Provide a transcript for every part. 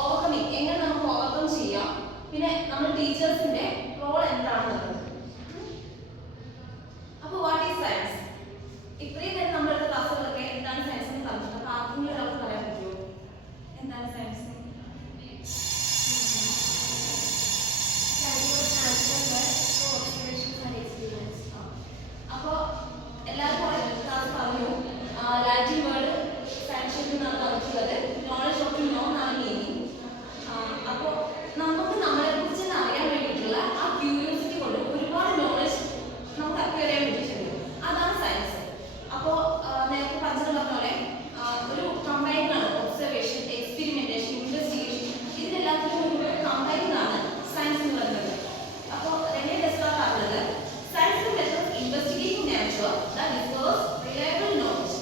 Overcoming എങ്ങനെ നമുക്ക് overcome ചെയ്യാം, പിന്നെ നമ്മൾ ടീച്ചേഴ്സിന്റെ റോൾ എന്താണെന്നുള്ളത്. അപ്പോൾ വാട്ട് ഈസ് സയൻസ്? ഇത്രയും നേരം നമ്മളുടെ ക്ലാസ്സുകളൊക്കെ എന്താണ് സയൻസ് എന്ന് പറഞ്ഞിട്ട് അപ്പോൾ ആർക്കെങ്കിലും ഒരാൾക്ക് പറയാൻ പറ്റുമോ എന്താണ് സയൻസ്? അപ്പോൾ എല്ലാവരും ക്ലാസ് പറഞ്ഞു ലാറ്റിൻ വേർഡ് സയൻസ് എന്നാണ് പറഞ്ഞിട്ടുള്ളത്. നോളജ് ഓഫ് ടു നോ എന്നാണ് മീനിങ്. അപ്പോൾ നമുക്ക് നമ്മളെ കുറിച്ച് അറിയാൻ വേണ്ടിയിട്ടുള്ള ആ ക്യൂരിയോസിറ്റി കൊണ്ട് ഒരുപാട് നോളജ് നമുക്ക് അക്വയർ ചെയ്യാൻ പറ്റിയിട്ടുണ്ട്. അതാണ് സയൻസ്. അപ്പോൾ നേരത്തെ പറഞ്ഞത് പറഞ്ഞ പോലെ ഒരു കമ്പൈനിങ് ആണ് ഒബ്സർവേഷൻ, എക്സ്പെരിമെന്റേഷൻ, ഇൻവെസ്റ്റിഗേഷൻ, ഇതിനെല്ലാത്തിനും ഒരു കമ്പൈനിങ് ആണ് സയൻസ് എന്ന് പറയുന്നത്. അപ്പോൾ റെനെ ഡെസ്കാർട്ട് പറഞ്ഞത് science method investigating nature that discovers reliable knowledge.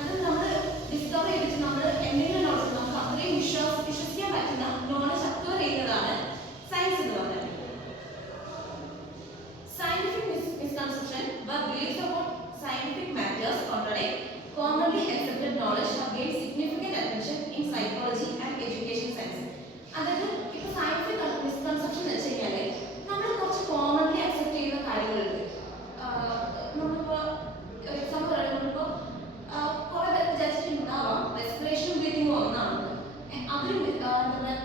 അത് നമ്മൾ ഡിസ്കവർ ചെയ്തിട്ട് നമ്മൾ എന്തെങ്കിലും നോളജ് നമുക്ക് അത്രയും വിശ്വസിക്കാൻ പറ്റുന്ന നോളജ് അക്വയർ ചെയ്യുന്നതാണ് സയൻസ് എന്ന് പറയുന്നത്. Scientific misconception but beliefs about scientific matters contradict commonly accepted knowledge have gained significant attention in psychology and education science. അതായത് ഇപ്പോൾ സയന്റിഫിക് മിസ്കൺസെപ്ഷൻ എന്ന് വെച്ച് കഴിഞ്ഞാൽ നമ്മൾ കുറച്ച് കോമൺലി അക്സെപ്റ്റ് ചെയ്യുന്ന കാര്യങ്ങളുണ്ട്. നമ്മളിപ്പോൾ എക്സാമ്പിൾ പറയുമ്പോൾ നമ്മളിപ്പോൾ കുറേ പേര് വിചാരിച്ചിട്ടുണ്ടാവാം റെസ്പിറേഷൻ ബ്രീതിങ് ഒന്നാണ്, അതിലും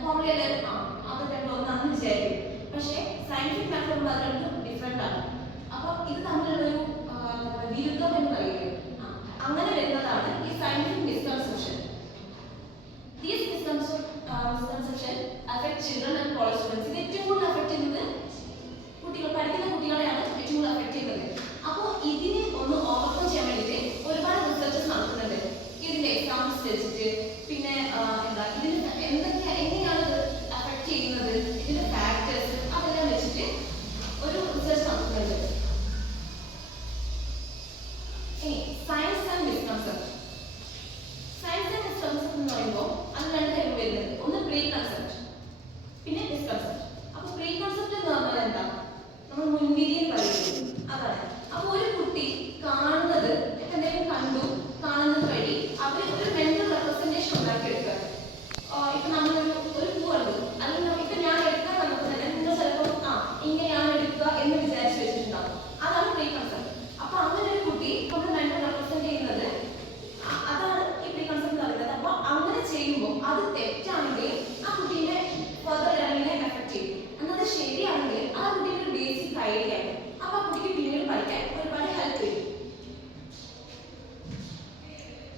കോമൺലി എല്ലാവരും അത് രണ്ടും ഒന്നാണെന്ന് വിചാരിക്കും. പക്ഷേ സയന്റിഫിക് മെത്തേഡ് അത് രണ്ടും ഡിഫറെൻ്റ് ആണ്. അപ്പോൾ ഇത് തമ്മിലുള്ളൊരു വിരുദ്ധം എന്ന് പറയുന്നത് അങ്ങനെ വരുന്നതാണ് ഈ scientific misconception. These misconception affect children and college students. ഇത് ഏറ്റവും കൂടുതൽ അഫക്റ്റ് ചെയ്യുന്നത് കുട്ടികൾ, പഠിക്കുന്ന കുട്ടികളെയാണ് ഏറ്റവും കൂടുതൽ അഫക്റ്റ് ചെയ്യുന്നത്. അപ്പോൾ ഇതിനെ ഒന്ന് ഓവർകം ചെയ്യാൻ വേണ്ടിയിട്ട് ഒരുപാട് റിസർച്ചസ് നടക്കുന്നുണ്ട്. ഇതിന്റെ എക്സാമ്പിൾസ് വെച്ചിട്ട് പിന്നെ എന്താ ഇതിന് എങ്ങനെയാണ് ഇത് അഫക്റ്റ് ചെയ്യുന്നത്, ഇതിന്റെ ഫാക്ടേഴ്സ് അതെല്ലാം വെച്ചിട്ട് ഒരു റിസർച്ച് നടക്കുന്നുണ്ട്. ഇനി science and misconception. Science and misconception എന്ന് പറയുമ്പോൾ അത് രണ്ട് തരം വരുന്നത്. ഒന്ന് പ്രീ കൺസെപ്റ്റ്, പിന്നെ മിസ്കൺസെപ്റ്റ്. അപ്പോൾ പ്രീ കൺസെപ്റ്റ് എന്ന് പറഞ്ഞാൽ എന്താ, നമ്മൾ മുൻവിധി എന്ന് പറയുന്നത് അതാണ്. അപ്പോൾ ഒരു കുട്ടി കാണുന്നത് എന്തെങ്കിലും കണ്ടു, കാണുന്നത് വഴി അവർ ഒരു മെന്റൽ റെപ്രസെന്റേഷൻ ഉണ്ടാക്കിയെടുക്കുക. ഇപ്പൊ നമ്മളൊരു പൂ കണ്ടു, അല്ലെങ്കിൽ ഇപ്പൊ ഞാൻ എടുക്കാൻ നമുക്ക് തന്നെ നിങ്ങൾ ചിലപ്പോൾ ഇങ്ങനെയാണ് എടുക്കുക എന്ന് വിചാരിച്ചു വെച്ചിട്ടുണ്ടാവും. അതാണ് പ്രീ കൺസെപ്റ്റ്. അപ്പൊ അങ്ങനെ ഒരു കുട്ടി നമ്മൾ മെന്റൽ റെപ്രസെന്റ് ചെയ്യുന്നത് അതാണ് ഈ പ്രീ കൺസെപ്റ്റ് എന്ന് പറയുന്നത്. അപ്പൊ അങ്ങനെ ചെയ്യുമ്പോൾ അത് തെറ്റാണെങ്കിൽ ആ കുട്ടീനെ ഫർദർ ലേണിങ്ങിനെ എഫക്ട് ചെയ്യും. എന്നത് ശരിയാണെങ്കിൽ ആ കുട്ടിക്ക് ഒരു ബേസിക് ഐഡിയ ആണ്. അപ്പൊ ആ കുട്ടിക്ക് പിന്നീട് പഠിക്കാൻ ഒരുപാട് ഹെൽപ്പ് ചെയ്യും.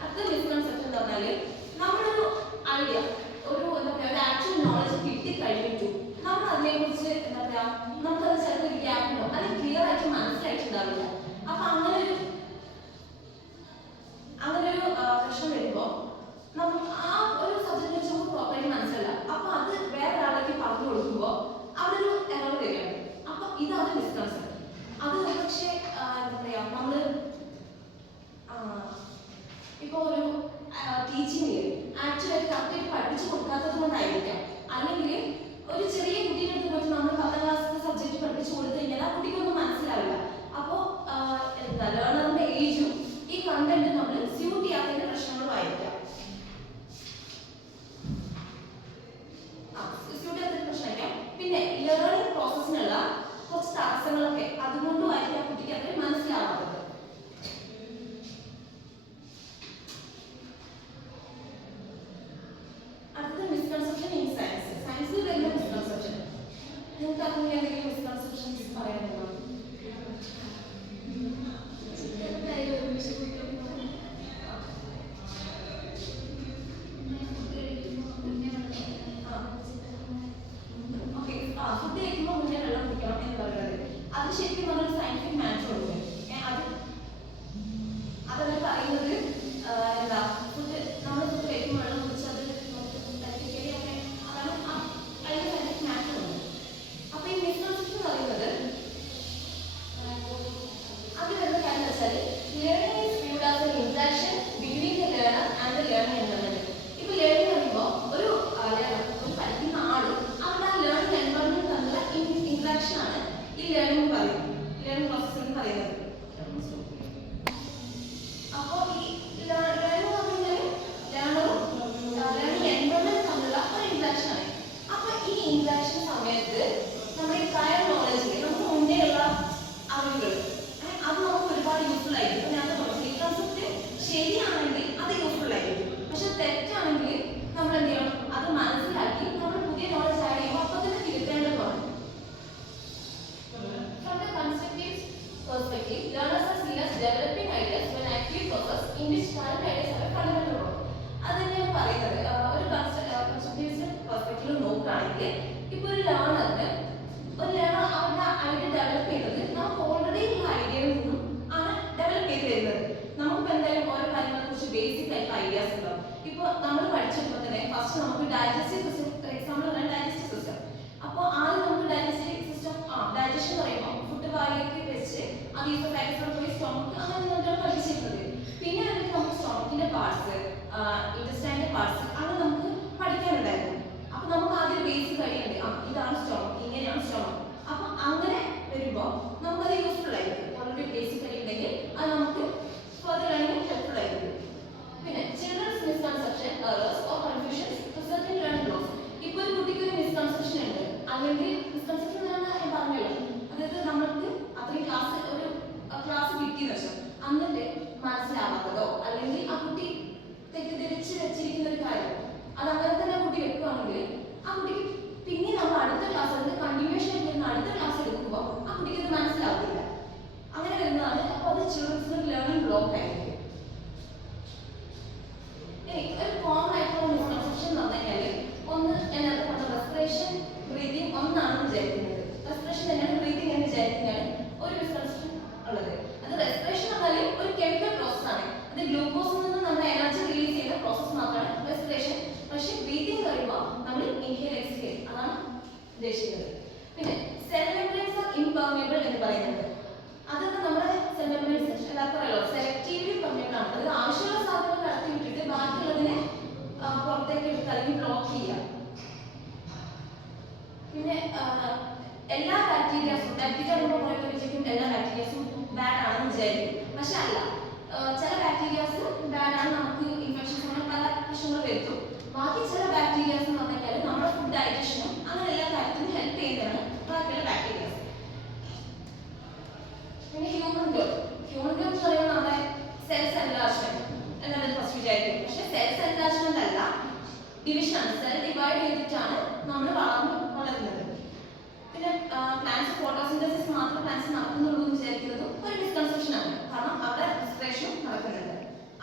അടുത്ത മിസ്കൺസെപ്ഷൻ എന്ന് പറഞ്ഞാല് നമ്മളൊരു ഐഡിയ ഒരു എന്താ പറയുക ഒരു ആക്ച്വൽ നോളജ് കിട്ടി കഴിഞ്ഞിട്ടു നമ്മൾ അതിനെക്കുറിച്ച് എന്താ പറയാ നമുക്കത് ചിലപ്പോൾ ഒരു ഗ്യാപ്പ് ഉണ്ടാവും, അത് ക്ലിയർ ആയിട്ട് മനസ്സിലായിട്ടുണ്ടാവില്ല. അപ്പൊ അങ്ങനെ ഒരു പ്രശ്നം വരുമ്പോൾ നമ്മൾ ആ ഒരു സബ്ജക്റ്റിനെ വെച്ച് നമുക്ക് പ്രോപ്പറായിട്ട് മനസ്സിലാവില്ല. അപ്പൊ അത് വേറെ ഒരാളേക്ക് പറഞ്ഞു കൊടുക്കുമ്പോൾ അവിടെ ഒരു എറർ വരികയാണ്. അപ്പൊ ഇതാണ് മിസ്കൺസെപ്ഷൻ. അത് പക്ഷേ എന്താ പറയാ നമ്മള് ഇപ്പൊ ഒരു ടീച്ചിങ്ങിൽ ആക്ച്വലി കറക്റ്റായിട്ട് പഠിപ്പിച്ചു കൊടുക്കാത്തത് കൊണ്ടായിരിക്കാം, അല്ലെങ്കിൽ ഒരു ചെറിയ കുട്ടീൻ്റെ അടുത്ത് പോയിട്ട് നമ്മൾ 10ാം ക്ലാസ്സിലെ സബ്ജക്റ്റ് പഠിപ്പിച്ചു കൊടുത്തു കഴിഞ്ഞാൽ ആ കുട്ടിക്കൊന്നും മനസ്സിലാവില്ല. അപ്പോൾ എന്താ ലേണറിന്റെ ഏജും ഈ കണ്ടന്റ് നമ്മൾ സ്യൂട്ട് ചെയ്യാത്തതിന്റെ പ്രശ്നങ്ങളും ആയിരിക്കാം. സ്യൂട്ട് ചെയ്യാത്തതിന്റെ പ്രശ്നമായിരിക്കാം. പിന്നെ ലേണിംഗ് പ്രോസസ്സിനുള്ള കുറച്ച് തടസ്സങ്ങളൊക്കെ അതുകൊണ്ടും ആയിരിക്കും ആ കുട്ടിക്ക് അത്ര മനസ്സിലാവാത്തത്. അടുത്ത മിസ്കൺസെപ്ഷൻ ഇൻ സയൻസ്. സയൻസിൽ വരുന്ന മിസ്കൺസെപ്ഷൻ നിങ്ങൾക്ക് അങ്ങനെ എന്തെങ്കിലും മിസ്കൺസെപ്ഷൻസ് പറയാനുണ്ടോ? ഫുഡ് കഴിക്കുമ്പോൾ മുന്നേ വെള്ളം കുടിക്കണം എന്ന് പറയുന്നത് അത് ശരിക്കും പറഞ്ഞൊരു സയന്റിഫിക് മാറ്റർ ഉണ്ട്. അതല്ല പറയുന്നത് എന്താ ഫുഡ് നമ്മൾ ഫുഡ് കഴിക്കുമ്പോൾ വെള്ളം കുടിച്ചത് അതിന് സയന്റിഫിക് മാറ്റർ ഉണ്ട്. അപ്പൊ ഈ മിസ്കൺസെപ്ഷൻ നോക്കുകയാണെങ്കിൽ ഇപ്പൊ ഒരു ലേണർ അവരുടെ ഐഡിയ ഡെവലപ്പ് ചെയ്യുന്നത് നമുക്ക് ഓൾറെഡി ഉള്ള ഐഡിയയിൽ നിന്നും ആണ് ഡെവലപ്പ് ചെയ്ത് വരുന്നത്. നമുക്കിപ്പോൾ എന്തായാലും ഓരോ കാര്യങ്ങളെ കുറിച്ച് ബേസിക് ആയിട്ട് ഐഡിയാസ് ഉണ്ടാവും. ഇപ്പോൾ നമ്മൾ പഠിച്ചപ്പോൾ തന്നെ ഫസ്റ്റ് നമുക്ക് ഡൈജസ്റ്റീവ് സിസ്റ്റം, ഫോർ എക്സാമ്പിൾ പറയാം ഡൈജസ്റ്റീവ് സിസ്റ്റം. അപ്പോൾ ആദ്യം നമുക്ക് ഡൈജസ്റ്റീവ് സിസ്റ്റം ഡൈജഷൻ പറയുമ്പോൾ ഫുഡ് വായിലേക്ക് വെച്ച് അത് ഈസോഫാഗസ് പോയി സ്റ്റൊമക്ക് അങ്ങനെ നിന്നിട്ടാണ് പഠിച്ചിരുന്നത്. പിന്നെ അതിലേക്ക് നമുക്ക് സ്റ്റൊമക്കിന്റെ പാർട്സ്, ഇൻറ്റസ്റ്റൈനിന്റെ പാർട്സ് അങ്ങനെ നമുക്ക് പഠിക്കാനുണ്ടായിരുന്നു. അപ്പൊ നമുക്ക് ആദ്യം ബേസിക് ഐഡിയ ഉണ്ട്, ഇതാണ് സ്റ്റൊമക്ക്, ഇങ്ങനെയാണ് സ്റ്റൊമക്ക്. അപ്പൊ അങ്ങനെ വരുമ്പോൾ നമുക്കത് യൂസ്ഫുൾ ആയിരിക്കും. ഓൾറെഡി ബേസിക് ഐഡിയ ഉണ്ടെങ്കിൽ അത് നമുക്ക് ഫർദർ ലേണിംഗ് ഹെൽപ്ഫുൾ ആയിരിക്കും. പിന്നെ children's misconception, errors or confusions result in learning loss. ഇപ്പോൾ ഒരു കുട്ടിക്ക് ഒരു മിസ്കൺസെപ്ഷൻ ഉണ്ട്, അല്ലെങ്കിൽ മിസ്കൺസെപ്ഷൻ ഞാൻ പറഞ്ഞല്ലോ, അതായത് നമ്മൾക്ക് അത്രയും ക്ലാസ് കിട്ടിയെന്ന് വെച്ചാൽ എന്നിട്ട് മനസ്സിലാവാത്തതോ അല്ലെങ്കിൽ ആ കുട്ടി തെറ്റിദ്ധരിച്ച് വെച്ചിരിക്കുന്ന ഒരു കാര്യം അത് അങ്ങനെ തന്നെ ആ കുട്ടി വെക്കുകയാണെങ്കിൽ ആ കുട്ടിക്ക് പിന്നെ നമ്മൾ അടുത്ത ക്ലാസ് അല്ലെങ്കിൽ കണ്ടിന്യൂഷൻ ആയിട്ട് വരുന്ന അടുത്ത ക്ലാസ് എടുക്കുമ്പോൾ ആ കുട്ടിക്ക് അത് മനസ്സിലാവില്ല. അങ്ങനെ വരുന്നതാണ്. അപ്പോൾ അത് ചിൽഡ്രൻസിന് ലേണിംഗ് ബ്ലോക്ക് ആയിരിക്കും. ഇനി ഒരു കോമൺ ആയിട്ടുള്ള മിസ്കൺസെപ്ഷൻ എന്ന് പറഞ്ഞു കഴിഞ്ഞാൽ ഒന്ന് എന്നത്തെ പറഞ്ഞ റെസ്പിറേഷൻ ബ്രീതിങ് ഒന്നാണെന്ന് വിചാരിക്കുന്നത്. റെസ്പിറേഷൻ തന്നെയാണ് ബ്രീതിങ് എന്ന് വിചാരിക്കുന്നതാണ് ഒരു മിസ്കൺസെപ്ഷൻ ഉള്ളത്. അത് റെസ്പിറേഷൻ എന്നാൽ ഒരു കെമിക്കൽ പ്രോസസ് ആണ്. അത് ഗ്ലൂക്കോസിൽ നിന്ന് നമ്മൾ എനർജി റിലീസ് ചെയ്യുന്ന പ്രോസസ് മാത്രമാണ് റെസ്പിറേഷൻ. പക്ഷേ ബ്രീതിങ് പറയുമ്പോൾ നമ്മൾ ഇൻഹേൽ എക്സ്ഹേൽ അതാണ് ഉദ്ദേശിക്കുന്നത്. പിന്നെ സെൽ മെംബ്രേൻസ് ആർ ഇംപെർമിയബിൾ എന്ന് പറയുന്നത് അതൊക്കെ നമ്മുടെ സെൽ മെംബ്രേൻസ് എല്ലാവർക്കും അറിയാലോ സെലക്റ്റീവ്ലി പെർമിയബിൾ ആണ്. അത് ആവശ്യമുള്ള സാധനങ്ങൾ കടത്തി വിട്ടിട്ട് ബാക്കിയുള്ളതിനെ പുറത്തേക്ക് എടുത്ത് അല്ലെങ്കിൽ ബ്ലോക്ക് ചെയ്യുക. പിന്നെ എല്ലാ ബാക്ടീരിയാസും വിചാരിക്കും എല്ലാ ബാക്ടീരിയാസും ബാഡ് ആണെന്ന് വിചാരിക്കും. പക്ഷെ അല്ല, ചില ബാക്ടീരിയാസ് ബാഡ് ആണ്, നമുക്ക് ഇൻഫെക്ഷൻസ് അങ്ങനെ പല പ്രശ്നങ്ങൾ വരുത്തും. ബാക്കി ചില ബാക്ടീരിയാസ് എന്ന് പറഞ്ഞാൽ നമ്മുടെ ഫുഡ് ഡൈജഷനും അങ്ങനെ എല്ലാ കാര്യത്തിനും ഹെൽപ്പ് ചെയ്യുന്നതാണ് ബാക്കിയുള്ള ബാക്ടീരിയാസ്. പിന്നെ ഹ്യൂമൻ ഗ്രോത്ത് എന്ന് പറയുമ്പോൾ നമ്മുടെ സെൽസ് എൻലാർജ്മെന്റ് എന്നുള്ളത് ഫസ്റ്റ് വിചാരിക്കും. പക്ഷെ സെൽസ് എൻലാർജ്മെന്റ് അല്ല, ഡിവിഷൻ ആണ്. സെൽ ഡിവൈഡ് ചെയ്തിട്ടാണ് നമ്മൾ വളരുന്നത്. പിന്നെ പ്ലാന്റ്സ് ഫോട്ടോസിന്തസിസ് മാത്രം പ്ലാന്റ്സ് നടക്കുന്നുള്ളൂ എന്ന് വിചാരിക്കുന്നത് ഒരു മിസ്കൺസെപ്ഷൻ ആണ്. കാരണം അവിടെ റെസ്പിറേഷൻ നടക്കുന്നുണ്ട്.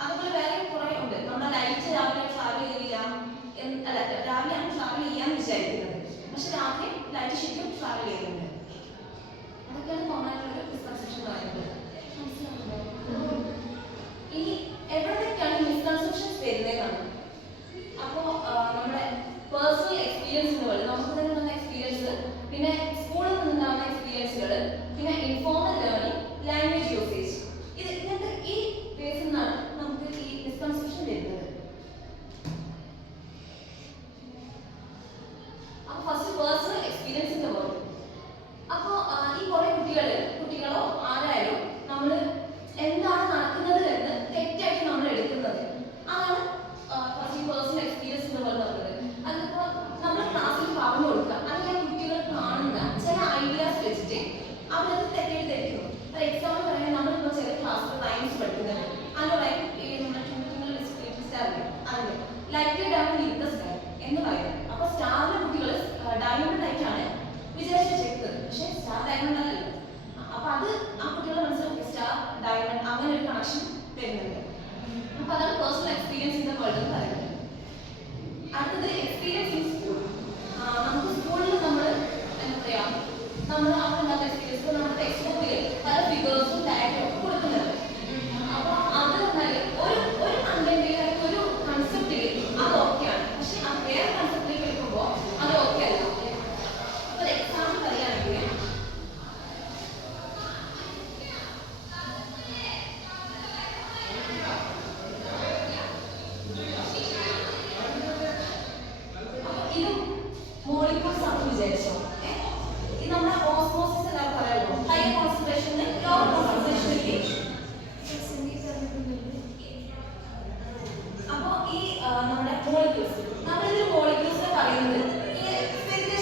അതുപോലെ വേറെ കുറെ ഉണ്ട്. നമ്മുടെ ലൈറ്റ് രാവിലെ ട്രാവൽ ചെയ്യില്ല, അല്ല രാവിലെയാണ് ട്രാവൽ ചെയ്യാന്ന് വിചാരിക്കുന്നത്, പക്ഷെ രാത്രി ലൈറ്റ് ശരിക്കും ട്രാവൽ ചെയ്യുന്നുണ്ട്. അതൊക്കെയാണ് കോമൺ ആയിട്ടുള്ള മിസ്കൺസെപ്ഷൻ പറയുന്നത്. ഇനി എവിടത്തേക്കാണ് മിസ്കൺസെപ്ഷൻസ് വരുന്നതെന്നാണ്. അപ്പോൾ നമ്മുടെ പേഴ്സണൽ എക്സ്പീരിയൻസ് നമുക്ക് തന്നെ വന്ന എക്സ്പീരിയൻസ്, പിന്നെ സ്കൂളിൽ നിന്നുണ്ടാകുന്ന എക്സ്പീരിയൻസുകൾ, പിന്നെ ഇൻഫോർമൽ ലേണിംഗ്, ലാംഗ്വേജ് യൂസേജ്, ഇങ്ങനത്തെ ഈ ബേസിൽ നിന്നാണ് നമുക്ക് ഈ മിസ്കൺസെപ്ഷൻ വരുന്നത്. അപ്പോൾ ഫസ്റ്റ് പേഴ്സണൽ എക്സ്പീരിയൻസിന്റെ വേർഡ്. അപ്പോൾ ഈ കുറെ കുട്ടികളോ ആരായാലും നമ്മൾ എന്താണ് നടക്കുന്നത് എന്ന് തെറ്റായിട്ട് നമ്മൾ എടുക്കുന്നത് അതാണ് ഫസ്റ്റ് പേഴ്സണൽ എക്സ്പീരിയൻസ് എന്ന് പറയുന്നത്. അതിപ്പോ നമ്മൾ ക്ലാസ്സിൽ പറഞ്ഞു കൊടുക്കുക, അല്ലെങ്കിൽ കുട്ടികൾ കാണുന്ന ചില ഐഡിയാസ് വെച്ചിട്ട് അവരത് തെറ്റായിട്ട് ധരിക്കുന്നു. ഫോർ എക്സാമ്പിൾ പറയാൻ നമ്മളിപ്പോൾ ചില ക്ലാസ്സിൽ റൈംസ് പഠിക്കുന്നത് അതുപോലെ അതിന് like down in the sky എന്ന് പറയുന്നത്. അപ്പൊ സ്റ്റാറിന്റെ കുട്ടികൾ ഡയമണ്ട് ആയിട്ടാണ് വിചാരിച്ച് ചെയ്തത്, പക്ഷെ സ്റ്റാർ ഡയമണ്ട് അല്ലല്ലോ. അപ്പൊ അത് ആ കുട്ടികളെ മനസ്സിലാക്കി സ്റ്റാർ ഡയമണ്ട് അങ്ങനെ ഒരു കണക്ഷൻ വരുന്നുണ്ട്. അപ്പൊ അതാണ് personal experience in the world എന്ന് പറയുന്നത്. അടുത്തത് എക്സ്പീരിയൻസ് ഇൻ സ്കൂൾ. നമുക്ക് സ്കൂളിൽ നമ്മൾ എന്താ പറയാ, നമ്മൾ അവിടെ എക്സ്പീരിയൻസ് നമ്മുടെ ടെക്സ്റ്റ് ബുക്കിൽ പല ഫിഗേഴ്സും ഡയഗ്രാമും ഒക്കെ കൊടുക്കുന്നുണ്ട്. അപ്പൊ അത് പറഞ്ഞാൽ ഒരു കണ്ടന്റിൽ ഒരു കൺസെപ്റ്റിൽ അത് ഓക്കെയാണ്, പക്ഷെ അത് വേറെ കൺസെപ്റ്റിലേക്ക് എടുക്കുമ്പോൾ അത് ഓക്കെ അല്ല. ഒരു എക്സാമ്പിൾ പറയുകയാണെങ്കിൽ ഇത് മോളിക്യൂൾസ് ആണെന്ന് വിചാരിച്ചോ. ഇത് നമ്മുടെ ഓസ്മോസിസ് എല്ലാവർക്കും അറിയാമല്ലോ, ഹൈ കോൺസെൻട്രേഷൻ ലോ കോൺസെൻട്രേഷനിലേക്ക്. അപ്പോൾ ഈ നമ്മുടെ മോളിക്യൂൾസ്, നമ്മളിതൊരു മോളിക്യൂൾസ് പറയുന്നത് ഈ സ്ഫെറിക്കൽ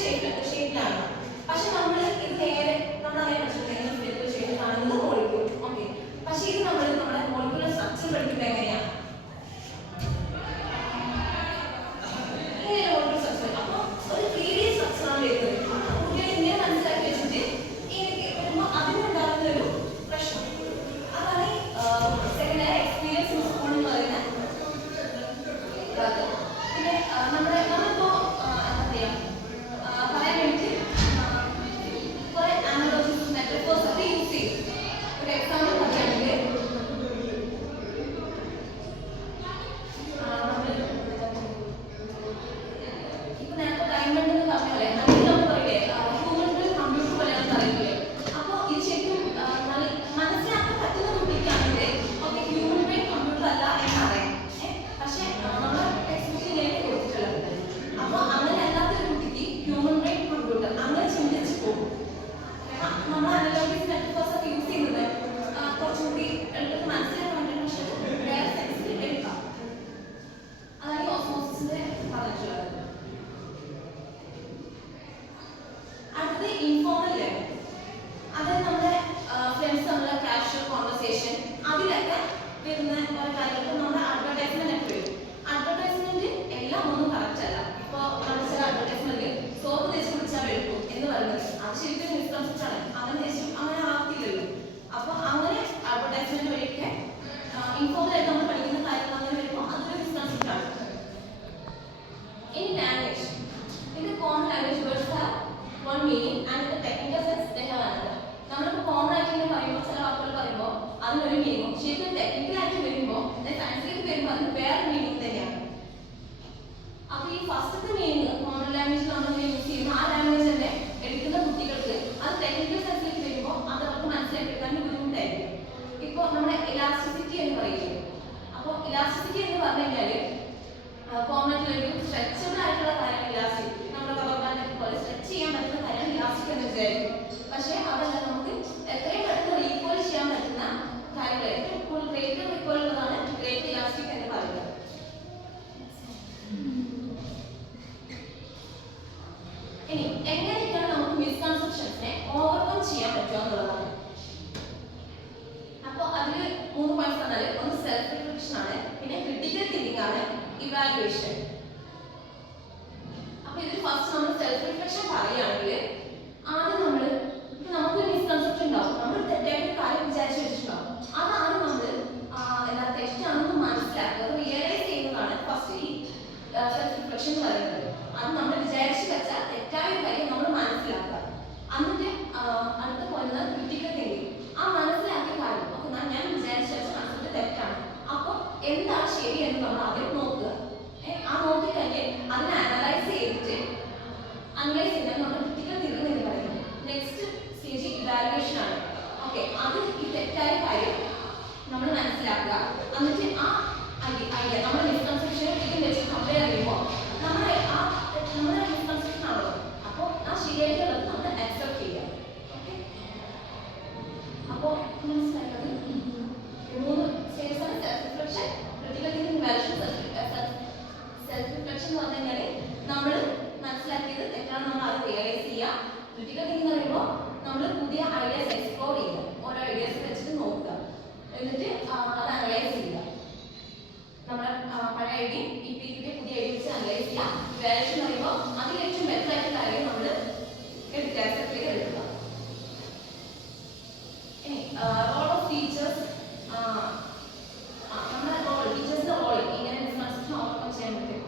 ഷേപ്പിലാണ്. പക്ഷെ നമ്മൾ ഇത് നേരെ നമ്മൾ അങ്ങനെ പഠിച്ചിട്ടുണ്ടെങ്കിൽ സ്ഫെറിക്കൽ ഷേപ്പിൽ കാണുന്നത് മോളിക്യൂൾ. ഓക്കെ, പക്ഷെ ഇത് നമ്മൾ നമ്മുടെ മോളിക്യൂളർ സ്ട്രക്ചർ പഠിക്കുന്നത് എങ്ങനെയാണ്? അപ്പോൾ ഒരു 3D സ്ട്രക്ചറാണ് വരുന്നത്. അസൈൻമെന്റ് എന്ന് പറഞ്ഞ പോലെ അല്ലെങ്കിൽ നമ്മൾ പറയില്ലേ ഹ്യൂമൻ കമ്പ്യൂട്ടർ പോലെയാണ് പറയുന്നത്. അപ്പോൾ ഇത് ശരിക്കും മനസ്സിലാക്കാൻ പറ്റുന്ന കുട്ടിക്കാണെങ്കിൽ ഓക്കെ ഹ്യൂമൻ ബ്രെയിൻ കമ്പ്യൂട്ടർ അല്ല എന്നറിയാം. പക്ഷേ നമ്മൾ ടെക്സ്റ്റ് ബുക്കിലേക്ക് കൊടുത്തിട്ടുള്ളത്. അപ്പോൾ അങ്ങനെ അല്ലാത്തൊരു കുട്ടിക്ക് ഹ്യൂമൻ ബ്രെയിൻ കമ്പ്യൂട്ടർ അങ്ങനെ ചിന്തിച്ച് പോകും. നമ്മൾ അനലോഗിക് നെറ്റ്വർക്ക്സ് ഒക്കെ യൂസ് ചെയ്യുന്നത് കുറച്ചും കൂടി എളുപ്പത്തിൽ മനസ്സിലാക്കാൻ വേണ്ടി പക്ഷേ വേറെ സെൻസിൽ എടുക്കാം. അതാണ് ഈ ഓസ്മോസിസിന്റെ പറഞ്ഞിട്ടുള്ളത്. അടുത്തത് ഇൻഫോർമൽ ലെവൽ. അത് നമ്മുടെ ഫ്രണ്ട്സ് തമ്മിലുള്ള കാഷ്വൽ കോൺവെർസേഷൻ അതിലൊക്കെ വരുന്ന ഓരോ കാര്യങ്ങൾക്ക് നമ്മുടെ അഡ്വർടൈസ്മെന്റ് ഒക്കെ വരും. അഡ്വർടൈസ്മെന്റ് എല്ലാം ഒന്നും കറക്റ്റ് അല്ല. ഇപ്പോൾ നമ്മുടെ ചില അഡ്വർടൈസ്മെന്റ് സോപ്പ് തേച്ച് കുടിച്ചാൽ വെളുക്കും എന്ന് പറയുന്നത് അത് ശരിക്കും മിസ്കൺസെപ്റ്റ് ആണ്. അങ്ങനെ തേച്ചും അങ്ങനെ ആർത്തില്ലല്ലോ. അപ്പോൾ അങ്ങനെ അഡ്വർടൈസ്മെന്റ് വഴിയൊക്കെ ഇൻഫോർമൽ ആയിട്ട് നമ്മൾ പഠിക്കുന്ന കാര്യങ്ങൾ അങ്ങനെ വരുമ്പോൾ അതൊരു മിസ്കൺസെപ്റ്റ് ആണ്. In language, in the common language words have one meaning and in the technical sense they have another. നമ്മളിപ്പോൾ കോമൺ ആയിട്ട് ഇങ്ങനെ പറയുമ്പോൾ ചില വാക്കുകൾ പറയുമ്പോൾ അതിനൊരു മീനിങ്ങും ശരിക്കും ടെക്നിക്കൽ ആയിട്ട് വരുമ്പോൾ സയൻസിലേക്ക് വരുമ്പോൾ അതിന് വേറെ മീനിങ് തന്നെയാണ്. അപ്പോൾ ഈ ഫസ്റ്റത്തെ മീനിങ് കോമൺ ലാംഗ്വേജിൽ നമ്മൾ യൂസ് ചെയ്യുന്ന ആ ലാംഗ്വേജ് തന്നെ എടുക്കുന്ന കുട്ടികൾക്ക് അത് ടെക്നിക്കൽ സെൻസിലേക്ക് വരുമ്പോൾ അത് അവർക്ക് മനസ്സിലാക്കിയെടുക്കാൻ ബുദ്ധിമുട്ടായിരിക്കും. ഇപ്പോൾ നമ്മുടെ ഇലാസ്റ്റിസിറ്റി എന്ന് പറയുന്നത്. അപ്പോൾ ഇലാസ്റ്റിസിറ്റി എന്ന് പറഞ്ഞു കഴിഞ്ഞാൽ കോമൺ ആയിട്ടുള്ള ഒരു സ്ട്രെച്ചബിൾ ആയിട്ടുള്ള കാര്യം ഇലാസ്റ്റിക്. നമ്മുടെ റബ്ബർ ബാൻഡ് പോലെ സ്ട്രെച്ച് ചെയ്യാൻ പറ്റുന്ന കാര്യം ഇലാസ്റ്റിക് എന്ന് വിചാരിക്കും. പക്ഷേ അതല്ല, നമുക്ക് എത്രയും പെട്ടെന്ന് റീകോൾ ചെയ്യാൻ പറ്റുന്ന കാര്യങ്ങൾ ഏറ്റവും കൂടുതൽ ഗ്രേറ്റർ റീകോൾ ഉള്ളതാണ് ഗ്രേറ്റ് ഇലാസ്റ്റിക് എന്ന് പറയുന്നത്. ഇനി എങ്ങനെയൊക്കെയാണ് നമുക്ക് മിസ്കൺസെപ്ഷൻസിനെ ഓവർകം ചെയ്യാൻ പറ്റുക എന്നുള്ളതാണ്. അപ്പോൾ അതിൽ 3 പോയിന്റ്സ് പറഞ്ഞാൽ ഒന്ന് സെൽഫ് റിഫ്ലക്ഷൻ ആണ്, പിന്നെ ക്രിട്ടിക്കൽ തിങ്കിങ് ആണ്, ഇവാലുവേഷൻ. അപ്പോൾ ഇതിൽ ഫസ്റ്റ് നമ്മൾ സെൽഫ് റിഫ്ലക്ഷൻ പറയുകയാണെങ്കിൽ ആദ്യം നമുക്ക് മിസ്കൺസെപ്ഷൻ ഉണ്ടാവും. നമ്മൾ തെറ്റായിട്ട് കാര്യം വിചാരിച്ചു വെച്ചിട്ടുണ്ടാവും. അതാണ് നമ്മൾ എന്താ തെറ്റാണെന്ന് മനസ്സിലാക്കുക, റിയലൈസ് ചെയ്യുന്നതാണ് ഫസ്റ്റ് ഈ സെൽഫ് റിഫ്ലക്ഷൻ എന്ന് പറയുന്നത്. അത് നമ്മൾ വിചാരിച്ചു വെച്ചാൽ തെറ്റായ കാര്യം നമ്മൾ മനസ്സിലാക്കുക. എന്നിട്ട് അടുത്ത പോയിന്റ് ക്രിട്ടിക്കൽ തിങ്കിങ്. ആ മനസ്സിലാക്കിയ കാര്യം ഓക്കെ ഞാൻ വിചാരിച്ചു വെച്ച കൺസെപ്റ്റ് തെറ്റാണ്. അപ്പോൾ എന്താണ് ശരി എന്ന് നമ്മൾ ആദ്യം നോക്കുക. ആ നോക്കിക്കഴിഞ്ഞ് അതിനെ അനലൈസ് ചെയ്തിട്ട് നമ്മൾ ക്രിട്ടിക്കൽ തിങ്കിങ് എന്ന് പറയുന്നത്. നെക്സ്റ്റ് സ്റ്റേജ് ഇവാലുവേഷൻ ആണ്. ഓക്കെ അത് ഈ തെറ്റായ കാര്യം നമ്മൾ മനസ്സിലാക്കുക. എന്നിട്ട് ആ ഐഡിയ നമ്മുടെ മിസ്കൺസെപ്ഷൻ ഇതും വെച്ച് കമ്പയർ ചെയ്യുമ്പോൾ നമ്മുടെ മിസ്കൺസെപ്ഷൻ ആണല്ലോ. അപ്പോൾ ആ ശരിയായിട്ടുള്ളത് നമ്മൾ അക്സെപ്റ്റ് ചെയ്യുക. ഓക്കെ അപ്പോൾ മനസ്സിലാക്കുന്നത് 3 സ്റ്റേജസ് ആണ്. Self reflection, critical thinking, evaluation. Self reflection എന്ന് പറഞ്ഞു കഴിഞ്ഞാൽ നമ്മൾ മനസ്സിലാക്കിയത് തെറ്റാണ് നമ്മൾ അത് റിയലൈസ് ചെയ്യുക. ക്രിട്ടിക്കൽ തിങ്കിങ് എന്ന് പറയുമ്പോൾ നമ്മൾ പുതിയ ഐഡിയാസ് എക്സ്പ്ലോർ ചെയ്യുക, ഓരോ ഐഡിയാസ് വെച്ചിട്ട് നോക്കുക, എന്നിട്ട് അത് അനലൈസ് ചെയ്യുക. നമ്മുടെ പഴയ ഐഡിയ പുതിയ ഐഡിയ വെച്ച് അനലൈസ് ചെയ്യുക. ഇവാലുവേഷൻ എന്ന് പറയുമ്പോൾ അതിൽ ഏറ്റവും ബെറ്റർ ആയിട്ട് കാര്യം നമ്മൾ അക്സെപ്റ്റ് ചെയ്ത് എടുക്കുക. ഇനി റോൾ ഓഫ് ടീച്ചേഴ്സ്. നമ്മുടെ റോൾ, ടീച്ചേഴ്സിന്റെ റോൾ ഇങ്ങനെ മിസ്കൺസെപ്ഷൻ ഓവർകം ചെയ്യാൻ പറ്റും.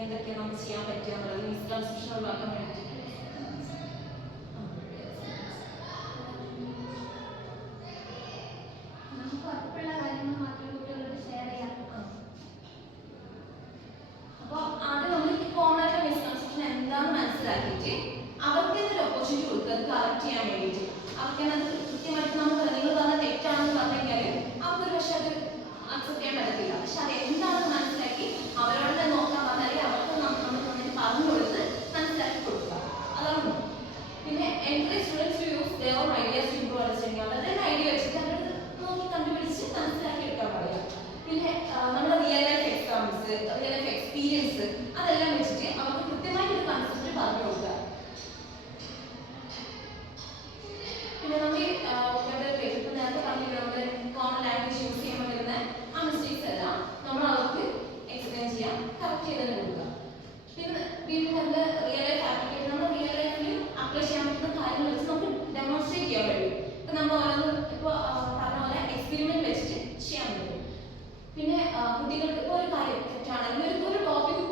എന്തൊക്കെ നമുക്ക് ചെയ്യാൻ പറ്റുക എന്നുള്ളത് മിസ്കൺസെപ്ഷൻ ഒഴിവാക്കാൻ വേണ്ടി. നമുക്ക് ഉറപ്പുള്ള കാര്യങ്ങൾ മാത്രം കുട്ടികളോട് ഷെയർ ചെയ്യാം. അപ്പോൾ ആദ്യം നമ്മൾ ഈ കോമൺ ആയിട്ടുള്ള മിസ്കൺസെപ്ഷൻ എന്താണെന്ന് മനസ്സിലാക്കിയിട്ട് അവർക്ക് എന്തൊരു ഓപ്പർച്യൂണിറ്റി കൊടുക്കുക അത് കറക്റ്റ് ചെയ്യാൻ വേണ്ടിയിട്ട്. അവർക്ക് അത് കൃത്യമായിട്ട് നമ്മൾ നിങ്ങൾ പറഞ്ഞ തെറ്റാണെന്ന് പറഞ്ഞു കഴിഞ്ഞാൽ അവർക്കൊരു പക്ഷെ അത് അക്സെപ്റ്റ് ചെയ്യാൻ പറ്റത്തില്ല. പക്ഷെ അത് എന്താണെന്ന് മനസ്സിലാക്കി അവരോട് തന്നെ നോക്കാൻ പറഞ്ഞാൽ അവർക്ക് നമ്മൾ പറഞ്ഞു കൊടുത്ത് മനസ്സിലാക്കി കൊടുക്കുക. അതാണ്. പിന്നെ encourage students to use their own ideas to improve understanding. അവരുടെ ഐഡിയ വെച്ചിട്ട് അവരുടെ നോക്കി കണ്ടുപിടിച്ച് മനസ്സിലാക്കി എടുക്കാൻ പറയുക. പിന്നെ നമ്മുടെ real life examples, real life experience അതെല്ലാം വെച്ചിട്ട് അവർക്ക് കൃത്യമായിട്ട് ഒരു കൺസെപ്റ്റ് പറഞ്ഞു കൊടുക്കുക. പിന്നെ നമ്മൾ നേരത്തെ പറഞ്ഞില്ല നമ്മൾ കോമൺ ലാംഗ്വേജ് യൂസ് ചെയ്യുമ്പോൾ വരുന്ന ആ മിസ്റ്റേക്സ് എല്ലാം നമ്മൾ അവർക്ക് എക്സ്പ്ലെയിൻ ചെയ്യാം, കറക്റ്റ് ചെയ്ത് തന്നെ കൊടുക്കുക. പിന്നെ വീണ്ടും നമ്മുടെ റിയൽ ലൈഫ് ആപ്ലിക്കേഷൻ, നമ്മുടെ റിയൽ ലൈഫിൽ അപ്ലൈ ചെയ്യാൻ പറ്റുന്ന കാര്യങ്ങൾ വെച്ച് നമുക്ക് ഡെമോൺസ്ട്രേറ്റ് ചെയ്യാൻ കഴിയും. ഇപ്പം നമ്മൾ ഓരോന്ന് ഇപ്പോൾ പറഞ്ഞ പോലെ എക്സ്പെരിമെന്റ് വെച്ചിട്ട് ചെയ്യാൻ പറ്റും. പിന്നെ കുട്ടികൾക്ക് ഇപ്പോൾ ഒരു കാര്യം തെറ്റാണെങ്കിൽ ഒരു ടോപ്പിക്